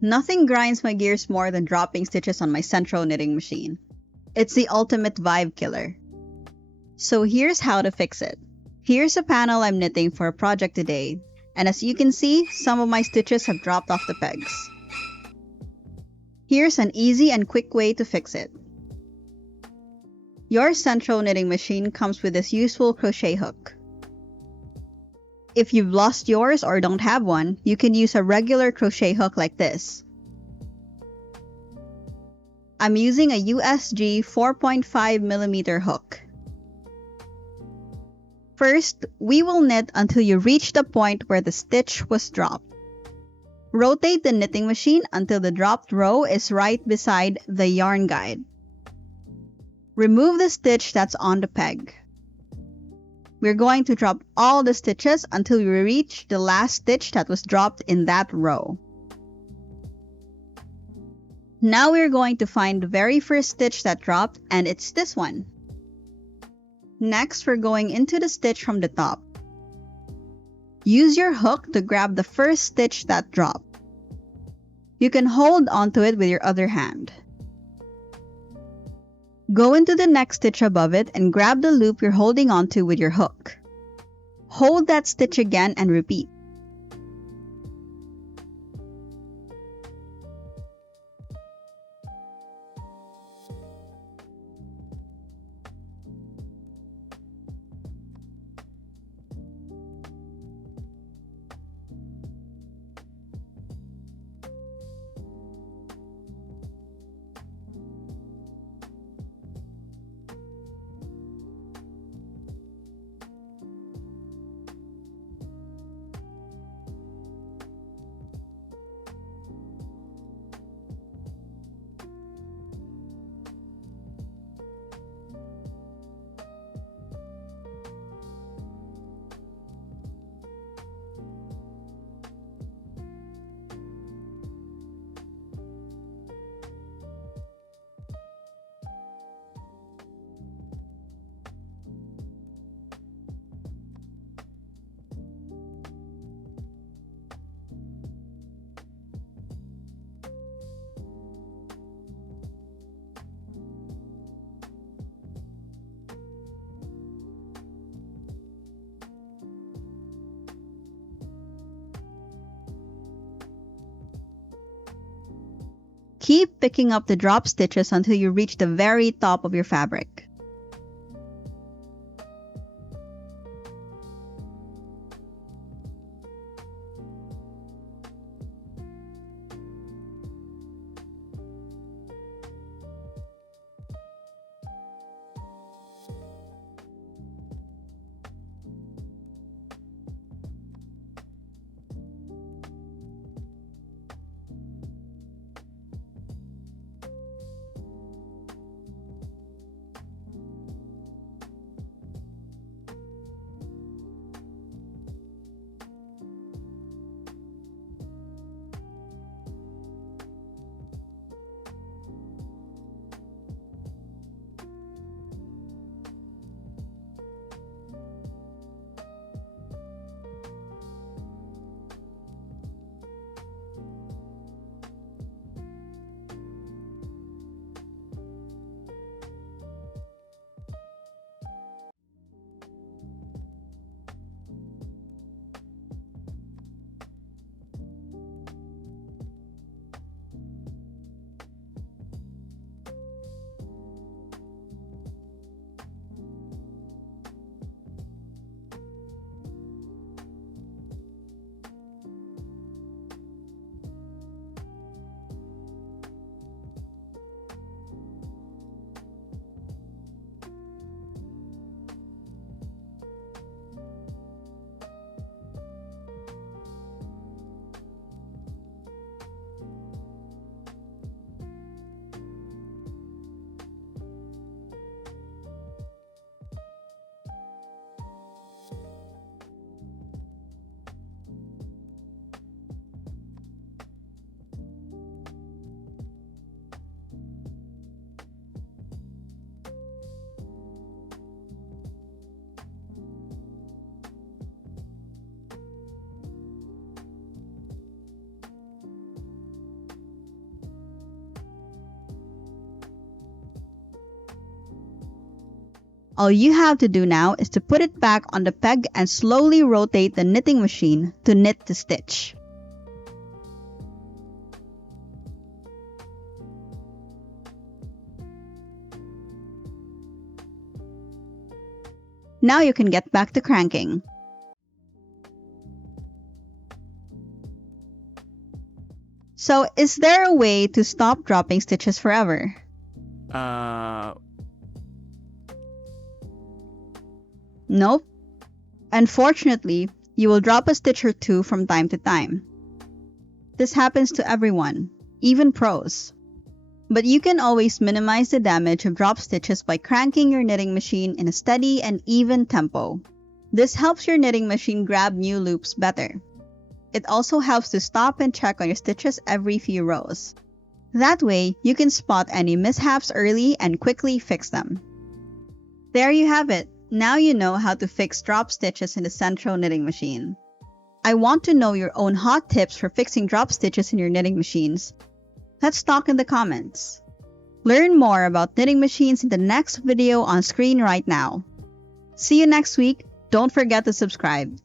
Nothing grinds my gears more than dropping stitches on my SENTRO knitting machine. It's the ultimate vibe killer. So here's how to fix it. Here's a panel I'm knitting for a project today, and as you can see, some of my stitches have dropped off the pegs. Here's an easy and quick way to fix it. Your SENTRO knitting machine comes with this useful crochet hook. If you've lost yours or don't have one, you can use a regular crochet hook like this. I'm using a USG 4.5mm hook. First, we will knit until you reach the point where the stitch was dropped. Rotate the knitting machine until the dropped row is right beside the yarn guide. Remove the stitch that's on the peg. We're going to drop all the stitches until we reach the last stitch that was dropped in that row. Now we're going to find the very first stitch that dropped, and it's this one. Next, we're going into the stitch from the top. Use your hook to grab the first stitch that dropped. You can hold onto it with your other hand. Go into the next stitch above it and grab the loop you're holding onto with your hook. Hold that stitch again and repeat. Keep picking up the drop stitches until you reach the very top of your fabric. All you have to do now is to put it back on the peg and slowly rotate the knitting machine to knit the stitch. Now you can get back to cranking. So, is there a way to stop dropping stitches forever? Nope. Unfortunately, you will drop a stitch or two from time to time. This happens to everyone, even pros. But you can always minimize the damage of drop stitches by cranking your knitting machine in a steady and even tempo. This helps your knitting machine grab new loops better. It also helps to stop and check on your stitches every few rows. That way, you can spot any mishaps early and quickly fix them. There you have it. Now you know how to fix drop stitches in the SENTRO knitting machine. I want to know your own hot tips for fixing drop stitches in your knitting machines. Let's talk in the comments. Learn more about knitting machines in the next video on screen right now. See you next week. Don't forget to subscribe.